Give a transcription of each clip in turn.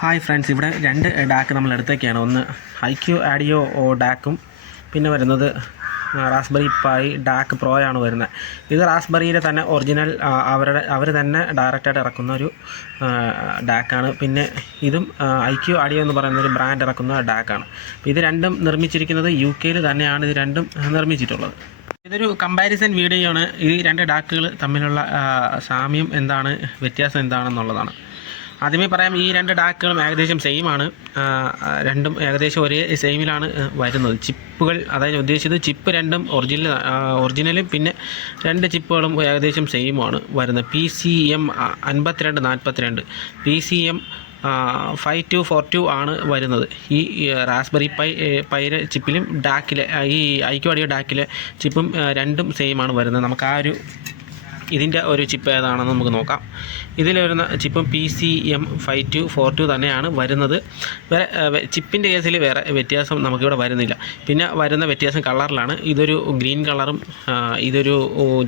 Hi friends, ഇവിടെ രണ്ട് ഡാക്ക് നമ്മൾ എടുത്തേക്കാണ്. ഒന്ന് ഐക്യു ആഡിയോ ഡാക്കും പിന്നെ വരുന്നത് റാസ്ബെറി പൈ ഡാക്ക് പ്രോയാണ് വരുന്നത്. ഇത് റാസ്ബെറിയിലെ തന്നെ ഒറിജിനൽ അവർ തന്നെ ഡയറക്റ്റായിട്ട് ഇറക്കുന്ന ഒരു ഡാക്കാണ്. പിന്നെ ഇതും ഐക്യു ആഡിയോ എന്ന് പറയുന്ന ഒരു ബ്രാൻഡ് ഇറക്കുന്ന ഡാക്കാണ്. ഇത് രണ്ടും നിർമ്മിച്ചിരിക്കുന്നത് UK തന്നെയാണ് ഇത് രണ്ടും നിർമ്മിച്ചിട്ടുള്ളത്. ഇതൊരു കമ്പാരിസൺ വീഡിയോ ആണ്. ഈ രണ്ട് ഡാക്കുകൾ തമ്മിലുള്ള സാമ്യം എന്താണ്, വ്യത്യാസം എന്താണെന്നുള്ളതാണ്. ആദ്യമേ പറയാം, ഈ രണ്ട് ഡാക്കുകളും ഏകദേശം സെയിമാണ്. രണ്ടും ഏകദേശം ഒരേ സെയിമിലാണ് വരുന്നത്. ചിപ്പുകൾ, അതായത് ഉദ്ദേശിച്ചത് ചിപ്പ് രണ്ടും ഒറിജിനലും പിന്നെ രണ്ട് ചിപ്പുകളും ഏകദേശം സെയിമാണ് വരുന്നത്. PCM 5242 PCM 5242 ആണ് വരുന്നത്. ഈ റാസ്ബെറി പൈയുടെ ചിപ്പിലും ഡാക്കിലെ ഈ ഐക്യു ആഡിയോ ഡാക്കിലെ ചിപ്പും രണ്ടും സെയിമാണ് വരുന്നത്. നമുക്ക് ആ ഒരു ഇതിൻ്റെ ഒരു ചിപ്പ് ഏതാണെന്ന് നമുക്ക് നോക്കാം. ഇതിൽ വരുന്ന ചിപ്പും PCM 5242 തന്നെയാണ് വരുന്നത്. വേറെ ചിപ്പിൻ്റെ കേസിൽ വേറെ വ്യത്യാസം നമുക്കിവിടെ വരുന്നില്ല. പിന്നെ വരുന്ന വ്യത്യാസം കളറിലാണ്. ഇതൊരു ഗ്രീൻ കളറും ഇതൊരു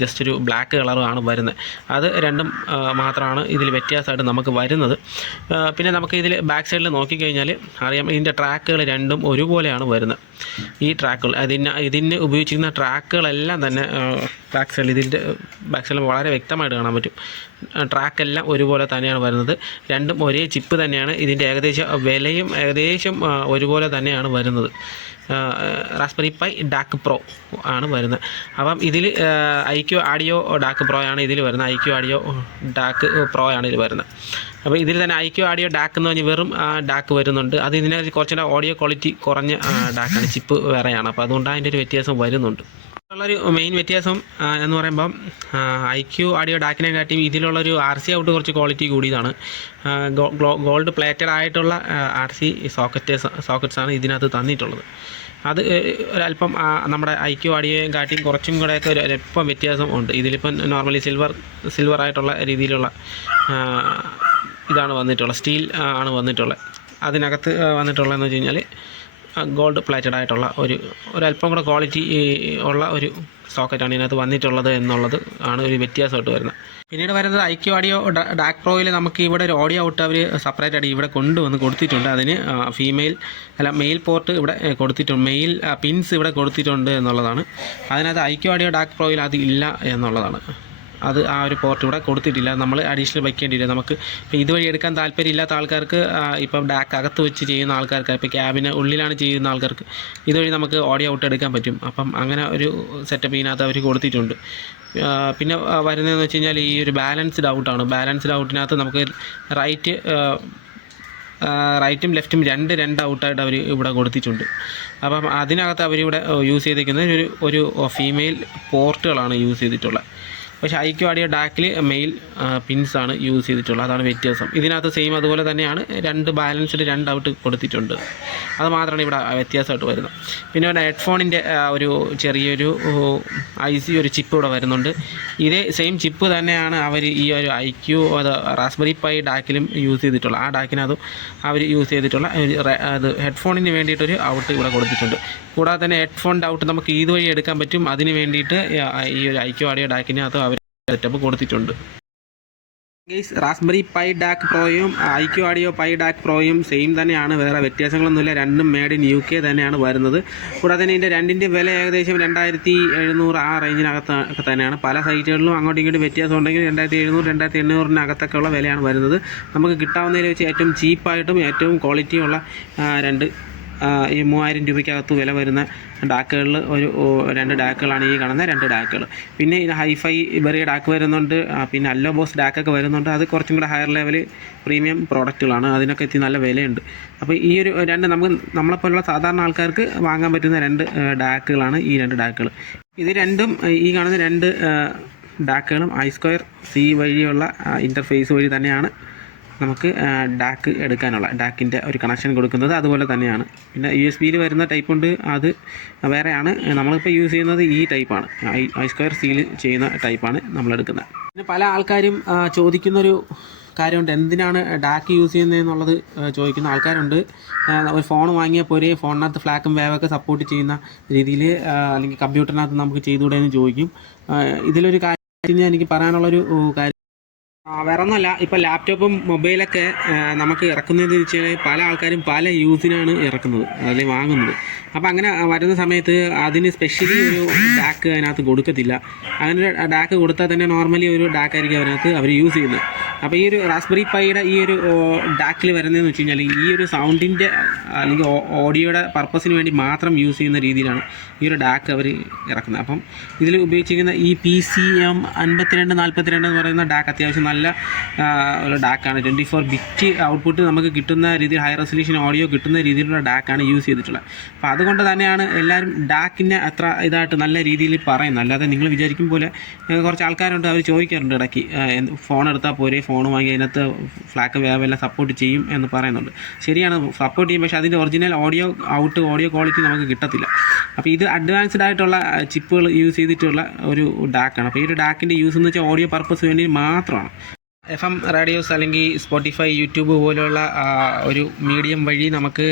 ജസ്റ്റ് ഒരു ബ്ലാക്ക് കളറുമാണ് വരുന്നത്. അത് രണ്ടും മാത്രമാണ് ഇതിൽ വ്യത്യാസമായിട്ട് നമുക്ക് വരുന്നത്. പിന്നെ നമുക്ക് ഇതിൽ ബാക്ക് സൈഡിൽ നോക്കിക്കഴിഞ്ഞാൽ അറിയാം, ഇതിൻ്റെ ട്രാക്കുകൾ രണ്ടും ഒരുപോലെയാണ് വരുന്നത്. ഈ ട്രാക്കുകൾ ഇതിന് ഉപയോഗിച്ചിരുന്ന ട്രാക്കുകളെല്ലാം തന്നെ ബാക്ക് സൈഡിൽ, ഇതിൻ്റെ ബാക്ക് സൈഡിൽ വളരെ വ്യക്തമായിട്ട് കാണാൻ പറ്റും. ട്രാക്കെല്ലാം ഒരുപോലെ തന്നെയാണ് വരുന്നത്. രണ്ടും ഒരേ ചിപ്പ് തന്നെയാണ്. ഇതിൻ്റെ വിലയും ഏകദേശം ഒരുപോലെ തന്നെയാണ് വരുന്നത്. റാസ്ബെറി പൈ ഡാക്ക് പ്രോ ആണ് വരുന്നത്. അപ്പം ഇതിൽ ഐക്യു ആഡിയോ ഡാക്ക് പ്രോ ആണ് ഇതിൽ വരുന്നത്. ഐക്യു ആഡിയോ ഡാക്ക് പ്രോ ആണ് ഇതിൽ വരുന്നത്. അപ്പോൾ ഇതിൽ തന്നെ ഐക്യു ആഡിയോ ഡാക്ക് എന്ന് പറഞ്ഞാൽ വെറും ഡാക്ക് വരുന്നുണ്ട്. അത് ഇതിനെ കുറച്ചുകൂടെ ഓഡിയോ ക്വാളിറ്റി കുറഞ്ഞ ഡാക്കാണ്, ചിപ്പ് വേറെയാണ്. അപ്പോൾ അതുകൊണ്ട് അതിൻ്റെ ഒരു വ്യത്യാസം വരുന്നുണ്ട്. ഉള്ളൊരു മെയിൻ വ്യത്യാസം എന്ന് പറയുമ്പം ഐക്യു ആഡിയോ ഡാക്കിനെക്കാട്ടിയും ഇതിലുള്ളൊരു RC ഔട്ട് കുറച്ച് ക്വാളിറ്റി കൂടിയതാണ്. ഗോൾഡ് പ്ലേറ്റഡ് ആയിട്ടുള്ള RC സോക്കറ്റ്സാണ് ഇതിനകത്ത് തന്നിട്ടുള്ളത്. അത് ഒരല്പം നമ്മുടെ ഐക്യു ആഡിയോയും കാട്ടിയും കുറച്ചും കൂടെയൊക്കെ ഒരല്പം വ്യത്യാസം ഉണ്ട്. ഇതിലിപ്പം നോർമലി സിൽവർ ആയിട്ടുള്ള രീതിയിലുള്ള ഇതാണ് വന്നിട്ടുള്ളത്, സ്റ്റീൽ ആണ് വന്നിട്ടുള്ളത്. അതിനകത്ത് വന്നിട്ടുള്ളതെന്ന് വെച്ച് കഴിഞ്ഞാൽ ഗോൾഡ് പ്ലേറ്റഡ് ആയിട്ടുള്ള ഒരല്പം കൂടെ ക്വാളിറ്റി ഉള്ള ഒരു സോക്കറ്റാണ് ഇതിനകത്ത് വന്നിട്ടുള്ളത് എന്നുള്ളത് ആണ് ഒരു വ്യത്യാസമായിട്ട് വരുന്നത്. പിന്നീട് വരുന്നത് ഐക്യു ആഡിയോ ഡാക്ക് പ്രോയിൽ നമുക്ക് ഇവിടെ ഒരു ഓഡിയോ ഔട്ട് അവർ സെപ്പറേറ്റ് ആയിട്ട് ഇവിടെ കൊണ്ടുവന്ന് കൊടുത്തിട്ടുണ്ട്. അതിന് മെയിൽ പോർട്ട് ഇവിടെ കൊടുത്തിട്ടുണ്ട്, മെയിൽ പിൻസ് ഇവിടെ കൊടുത്തിട്ടുണ്ട് എന്നുള്ളതാണ്. അതിനകത്ത് ഐക്യു ആഡിയോ ഡാക്ക് പ്രോയിൽ അത് ഇല്ല എന്നുള്ളതാണ്. അത് ആ ഒരു പോർട്ട് ഇവിടെ കൊടുത്തിട്ടില്ല. നമ്മൾ അഡീഷണൽ വയ്ക്കേണ്ടി വരും. നമുക്ക് ഇപ്പോൾ ഇതുവഴി എടുക്കാൻ താല്പര്യമില്ലാത്ത ആൾക്കാർക്ക്, ഇപ്പം ഡാക്ക് അകത്ത് വെച്ച് ചെയ്യുന്ന ആൾക്കാർക്ക്, ഇപ്പോൾ ക്യാബിന് ഉള്ളിലാണ് ചെയ്യുന്ന ആൾക്കാർക്ക് ഇതുവഴി നമുക്ക് ഓഡിയോ ഔട്ട് എടുക്കാൻ പറ്റും. അപ്പം അങ്ങനെ ഒരു സെറ്റപ്പ് ഇതിനകത്ത് അവർ കൊടുത്തിട്ടുണ്ട്. പിന്നെ വരുന്നതെന്ന് വെച്ച് കഴിഞ്ഞാൽ ഈ ഒരു ബാലൻസ്ഡ് ഔട്ടാണ്. ബാലൻസ്ഡ് ഔട്ടിനകത്ത് നമുക്ക് റൈറ്റും ലെഫ്റ്റും രണ്ട് ഔട്ടായിട്ട് അവർ ഇവിടെ കൊടുത്തിട്ടുണ്ട്. അപ്പം അതിനകത്ത് അവരിവിടെ യൂസ് ചെയ്തിരിക്കുന്നത് ഒരു ഫീമെയിൽ പോർട്ടുകളാണ് യൂസ് ചെയ്തിട്ടുള്ളത്. പക്ഷേ ഐക്യു ആഡിയോ ഡാക്കിൽ മെയിൽ പിൻസാണ് യൂസ് ചെയ്തിട്ടുള്ളത്. അതാണ് വ്യത്യാസം. ഇതിനകത്ത് സെയിം അതുപോലെ തന്നെയാണ്, രണ്ട് ഔട്ട് കൊടുത്തിട്ടുണ്ട്. അത് മാത്രമാണ് ഇവിടെ വ്യത്യാസമായിട്ട് വരുന്നത്. പിന്നെ ഇവിടെ ഹെഡ്ഫോണിൻ്റെ ഒരു ചെറിയൊരു IC ഒരു ചിപ്പ് ഇവിടെ വരുന്നുണ്ട്. ഇതേ സെയിം ചിപ്പ് തന്നെയാണ് അവർ ഈ ഒരു ഐക്യു റാസ്ബെറി പൈ ഡാക്കിലും യൂസ് ചെയ്തിട്ടുള്ളത്. ആ ഡാക്കിനകത്തും അവർ യൂസ് ചെയ്തിട്ടുള്ള അത് ഹെഡ്ഫോണിന് വേണ്ടിയിട്ടൊരു ഔട്ട് ഇവിടെ കൊടുത്തിട്ടുണ്ട്. കൂടാതെ തന്നെ ഹെഡ്ഫോണിൻ്റെ ഔട്ട് നമുക്ക് ഇതുവഴി എടുക്കാൻ പറ്റും. അതിന് വേണ്ടിയിട്ട് ഈ ഒരു ഐക്യു ആഡിയോ ഡാക്കിനകത്ത് അവർ സെറ്റപ്പ് കൊടുത്തിട്ടുണ്ട്. റാസ്ബെറി പൈ ഡാക്ക് പ്രോയും ഐക്യു ആഡിയോ പൈ ഡാക്ക് പ്രോയും സെയിം തന്നെയാണ്, വേറെ വ്യത്യാസങ്ങളൊന്നുമില്ല. രണ്ടും മെയ്ഡ് ഇൻ UK തന്നെയാണ് വരുന്നത്. കൂടാതെ തന്നെ ഇതിൻ്റെ രണ്ടിൻ്റെ വില ഏകദേശം 2700 ആ റേഞ്ചിനകത്ത് തന്നെയാണ്. പല സൈറ്റുകളിലും അങ്ങോട്ടും ഇങ്ങോട്ടും വ്യത്യാസം ഉണ്ടെങ്കിൽ 2700 2800 ഉള്ള വിലയാണ് വരുന്നത്. നമുക്ക് കിട്ടാവുന്നതിൽ വെച്ച് ഏറ്റവും ചീപ്പായിട്ടും ഏറ്റവും ക്വാളിറ്റിയുള്ള ഈ 3000 രൂപയ്ക്കകത്ത് വില വരുന്ന ഡാക്കുകളിൽ രണ്ട് ഡാക്കുകളാണ് ഈ കാണുന്ന രണ്ട് ഡാക്കുകൾ. പിന്നെ ഇത് ഹൈഫൈ ബെറിയ ഡാക്ക് വരുന്നുണ്ട്. പിന്നെ അല്ലോ ബോസ് ഡാക്കൊക്കെ വരുന്നുണ്ട്. അത് കുറച്ചും കൂടെ ഹയർ ലെവൽ പ്രീമിയം പ്രോഡക്റ്റുകളാണ്. അതിനൊക്കെ നല്ല വിലയുണ്ട്. അപ്പോൾ ഈ ഒരു നമ്മളെപ്പോലുള്ള സാധാരണ ആൾക്കാർക്ക് വാങ്ങാൻ പറ്റുന്ന രണ്ട് ഡാക്കുകളാണ് ഈ രണ്ട് ഡാക്കുകൾ. ഇത് രണ്ടും ഈ കാണുന്ന രണ്ട് ഡാക്കുകളും I2C വഴിയുള്ള ഇൻ്റർഫേസ് വഴി തന്നെയാണ് നമുക്ക് ഡാക്ക് എടുക്കാനുള്ള ഡാക്കിൻ്റെ ഒരു കണക്ഷൻ കൊടുക്കുന്നത്. അതുപോലെ തന്നെയാണ്. പിന്നെ USB വരുന്ന ടൈപ്പ് ഉണ്ട്, അത് വേറെയാണ്. നമ്മളിപ്പോൾ യൂസ് ചെയ്യുന്നത് ഈ ടൈപ്പാണ്, I2C ചെയ്യുന്ന ടൈപ്പാണ് നമ്മളെടുക്കുന്നത്. പിന്നെ പല ആൾക്കാരും ചോദിക്കുന്നൊരു കാര്യമുണ്ട്, എന്തിനാണ് ഡാക്ക് യൂസ് ചെയ്യുന്നതെന്നുള്ളത് ചോദിക്കുന്ന ആൾക്കാരുണ്ട്. ഒരു ഫോൺ വാങ്ങിയാൽ പോരെ, ഫോണിനകത്ത് ഫ്ലാക്കും വേവൊക്കെ സപ്പോർട്ട് ചെയ്യുന്ന രീതിയിൽ അല്ലെങ്കിൽ കമ്പ്യൂട്ടറിനകത്ത് നമുക്ക് ചെയ്തുകൂടെ എന്ന് ചോദിക്കും. ഇതിലൊരു കാര്യം എനിക്ക് പറയാനുള്ളൊരു കാര്യം വേറെ ഒന്നുമല്ല, ഇപ്പോൾ ലാപ്ടോപ്പും മൊബൈലൊക്കെ നമുക്ക് ഇറക്കുന്നതെന്ന് വെച്ചാൽ പല ആൾക്കാരും പല യൂസിനാണ് ഇറക്കുന്നത്, അല്ലെങ്കിൽ വാങ്ങുന്നത്. അപ്പോൾ അങ്ങനെ വരുന്ന സമയത്ത് അതിന് സ്പെഷ്യലി ഒരു ഡാക്ക് അതിനകത്ത് കൊടുക്കത്തില്ല. അങ്ങനെ ഒരു ഡാക്ക് കൊടുത്താൽ തന്നെ നോർമലി ഒരു ഡാക്കായിരിക്കും അതിനകത്ത് അവർ യൂസ് ചെയ്യുന്നത്. അപ്പോൾ ഈ ഒരു റാസ്ബെറി പൈയുടെ ഈ ഒരു ഡാക്കിൽ വരുന്നതെന്ന് വെച്ച് കഴിഞ്ഞാൽ ഈ ഒരു സൗണ്ടിൻ്റെ അല്ലെങ്കിൽ ഓഡിയോയുടെ പർപ്പസിന് വേണ്ടി മാത്രം യൂസ് ചെയ്യുന്ന രീതിയിലാണ് ഈ ഒരു ഡാക്ക് അവർ ഇറക്കുന്നത്. അപ്പം ഇതിൽ ഉപയോഗിച്ചിരിക്കുന്ന ഈ PCM 5242 എന്ന് പറയുന്ന ഡാക്ക് അത്യാവശ്യം നല്ല ഒരു ഡാക്കാണ്. 24 ബിറ്റ് ഔട്ട്പുട്ട് നമുക്ക് കിട്ടുന്ന രീതിയിൽ, ഹൈ റെസൊല്യൂഷൻ ഓഡിയോ കിട്ടുന്ന രീതിയിലുള്ള ഡാക്കാണ് യൂസ് ചെയ്തിട്ടുള്ളത്. അപ്പോൾ അതുകൊണ്ട് തന്നെയാണ് എല്ലാവരും ഡാക്കിനെ അത്ര ഇതായിട്ട് നല്ല രീതിയിൽ പറയുന്നത്. അല്ലാതെ നിങ്ങൾ വിചാരിക്കും പോലെ കുറച്ച് ആൾക്കാരുണ്ട്, അവർ ചോദിക്കാറുണ്ട് ഇടയ്ക്ക്, ഫോൺ എടുത്താൽ പോരെ, ഫോൺ വാങ്ങി അതിനകത്ത് ഫ്ലാക്ക് വേവെല്ലാം സപ്പോർട്ട് ചെയ്യും എന്ന് പറയുന്നുണ്ട്. ശരിയാണ്, സപ്പോർട്ട് ചെയ്യും, പക്ഷേ അതിൻ്റെ ഒറിജിനൽ ഓഡിയോ ക്വാളിറ്റി നമുക്ക് കിട്ടത്തില്ല. അപ്പോൾ ഇത് അഡ്വാൻസ്ഡ് ആയിട്ടുള്ള ചിപ്പുകൾ യൂസ് ചെയ്തിട്ടുള്ള ഒരു ഡാക്കാണ്. അപ്പോൾ ഈ ഒരു ഡാക്കിൻ്റെ യൂസ് എന്ന് വെച്ചാൽ ഓഡിയോ പർപ്പസ് വേണ്ടി മാത്രമാണ്. FM റേഡിയോസ് അല്ലെങ്കിൽ സ്പോട്ടിഫൈ, യൂട്യൂബ് പോലെയുള്ള ഒരു മീഡിയം വഴി നമുക്ക്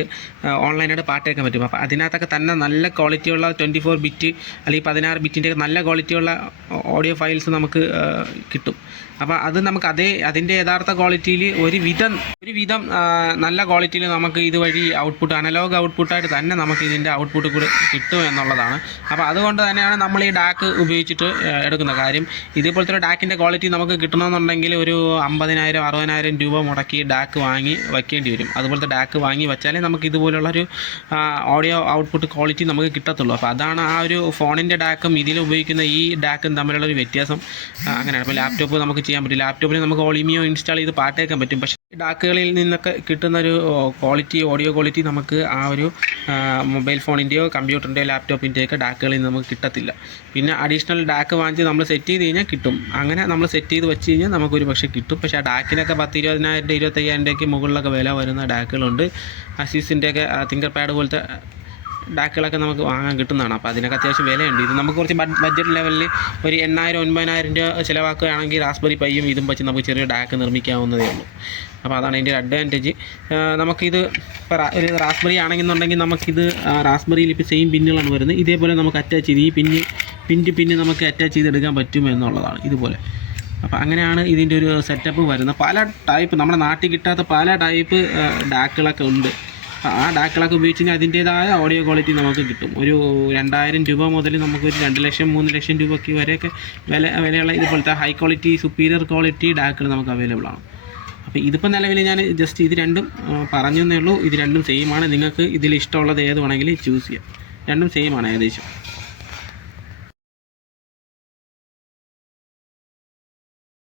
ഓൺലൈനായിട്ട് പാട്ട് കേൾക്കാൻ പറ്റും. അപ്പോൾ അതിനകത്തൊക്കെ തന്നെ നല്ല ക്വാളിറ്റിയുള്ള 24 ബിറ്റ് അല്ലെങ്കിൽ 16 ബിറ്റിൻ്റെ നല്ല ക്വാളിറ്റിയുള്ള ഓഡിയോ ഫയൽസ് നമുക്ക് കിട്ടും. അപ്പോൾ അത് നമുക്ക് അതിൻ്റെ യഥാർത്ഥ ക്വാളിറ്റിയിൽ ഒരുവിധം നല്ല ക്വാളിറ്റിയിൽ നമുക്ക് ഇതുവഴി ഔട്ട്പുട്ട്, അനലോഗ് ഔട്ട്പുട്ടായിട്ട് തന്നെ നമുക്ക് ഇതിൻ്റെ ഔട്ട്പുട്ട് കൂടെ കിട്ടും എന്നുള്ളതാണ്. അപ്പോൾ അതുകൊണ്ട് തന്നെയാണ് നമ്മൾ ഈ ഡാക്ക് ഉപയോഗിച്ചിട്ട് എടുക്കുന്ന കാര്യം. ഇതേപോലത്തെ ഒരു ഡാക്കിൻ്റെ ക്വാളിറ്റി നമുക്ക് കിട്ടണമെന്നുണ്ടെങ്കിൽ ഒരു 50,000 60,000 രൂപ മുടക്കി ഡാക്ക് വാങ്ങി വയ്ക്കേണ്ടി വരും. അതുപോലത്തെ ഡാക്ക് വാങ്ങി വെച്ചാലേ നമുക്ക് ഇതുപോലുള്ളൊരു ഓഡിയോ ഔട്ട്പുട്ട് ക്വാളിറ്റി നമുക്ക് കിട്ടത്തുള്ളൂ. അപ്പോൾ അതാണ് ആ ഒരു ഫോണിൻ്റെ ഡാക്കും ഇതിൽ ഉപയോഗിക്കുന്ന ഈ ഡാക്കും തമ്മിലുള്ളൊരു വ്യത്യാസം. അങ്ങനെയാണ്. ഇപ്പോൾ ലാപ്ടോപ്പ് നമുക്ക് ചെയ്യാൻ പറ്റും, ലാപ്ടോപ്പിൽ നമുക്ക് ഓളിമിയോ ഇൻസ്റ്റാൾ ചെയ്ത് പാട്ട് കേൾക്കാൻ പറ്റും. പക്ഷേ ഡാക്കുകളിൽ നിന്നൊക്കെ കിട്ടുന്നൊരു ഓഡിയോ ക്വാളിറ്റി നമുക്ക് ആ ഒരു മൊബൈൽ ഫോണിൻ്റെയോ കമ്പ്യൂട്ടറിൻ്റെയോ ലാപ്ടോപ്പിൻ്റെയൊക്കെ ഡാക്കുകളിൽ നിന്ന് നമുക്ക് കിട്ടത്തില്ല. പിന്നെ അഡീഷണൽ ഡാക്ക് വാങ്ങിച്ച് നമ്മൾ സെറ്റ് ചെയ്ത് കഴിഞ്ഞാൽ കിട്ടും. അങ്ങനെ നമ്മൾ സെറ്റ് ചെയ്ത് വെച്ച് കഴിഞ്ഞാൽ നമുക്കൊരു പക്ഷേ കിട്ടും. പക്ഷേ ആ ഡാക്കിനൊക്കെ 10,000 25,000 രൂപയ്ക്ക് മുകളിലൊക്കെ വില വരുന്ന ഡാക്കുകളുണ്ട്. അസീസിൻ്റെയൊക്കെ തിങ്കർ പാഡ് പോലത്തെ ഡാക്കുകളൊക്കെ നമുക്ക് വാങ്ങാൻ കിട്ടുന്നതാണ്. അപ്പോൾ അതിനൊക്കെ അത്യാവശ്യം വിലയുണ്ട്. ഇത് നമുക്ക് കുറച്ച് ബഡ്ജറ്റ് ലെവലിൽ ഒരു 8,000 9,000 രൂപ ചിലവാക്കുകയാണെങ്കിൽ റാസ്ബെറി പൈയും ഇതും വെച്ച് നമുക്ക് ചെറിയ ഡാക്ക് നിർമ്മിക്കാവുന്നതേ ഉള്ളൂ. അപ്പോൾ അതാണ് അതിൻ്റെ ഒരു അഡ്വാൻറ്റേജ്. നമുക്കിത് ഇപ്പോൾ ഒരു റാസ്ബെറി ആണെന്നുണ്ടെങ്കിൽ നമുക്കിത് റാസ്ബെറിയിൽ ഇപ്പോൾ സെയിം പിന്നുകളാണ് വരുന്നത്. ഇതേപോലെ നമുക്ക് അറ്റാച്ച് ചെയ്ത് ഈ പിന്ന് നമുക്ക് അറ്റാച്ച് ചെയ്തെടുക്കാൻ പറ്റും എന്നുള്ളതാണ് ഇതുപോലെ. അപ്പോൾ അങ്ങനെയാണ് ഇതിൻ്റെ ഒരു സെറ്റപ്പ് വരുന്നത്. പല ടൈപ്പ്, നമ്മുടെ നാട്ടിൽ കിട്ടാത്ത പല ടൈപ്പ് ഡാക്കുകളൊക്കെ ഉണ്ട്. ആ ഡാക്കുകളൊക്കെ ഉപയോഗിച്ച് കഴിഞ്ഞാൽ അതിൻ്റേതായ ഓഡിയോ ക്വാളിറ്റി നമുക്ക് കിട്ടും. ഒരു 2,000 രൂപ മുതൽ നമുക്കൊരു 2 ലക്ഷം 3 ലക്ഷം രൂപയ്ക്ക് വരെയൊക്കെ വിലയുള്ള ഇതുപോലത്തെ ഹൈ ക്വാളിറ്റി സുപ്പീരിയർ ക്വാളിറ്റി ഡാക്കുകൾ നമുക്ക് അവൈലബിൾ ആണ്. അപ്പോൾ ഇതിപ്പോൾ നിലവിൽ ഞാൻ ജസ്റ്റ് ഇത് രണ്ടും പറഞ്ഞതേ ഉള്ളൂ. ഇത് രണ്ടും സെയിമാണ്. നിങ്ങൾക്ക് ഇതിൽ ഇഷ്ടമുള്ളത് ഏത് വേണമെങ്കിലും ചൂസ് ചെയ്യാം. രണ്ടും സെയിമാണ് ഏകദേശം.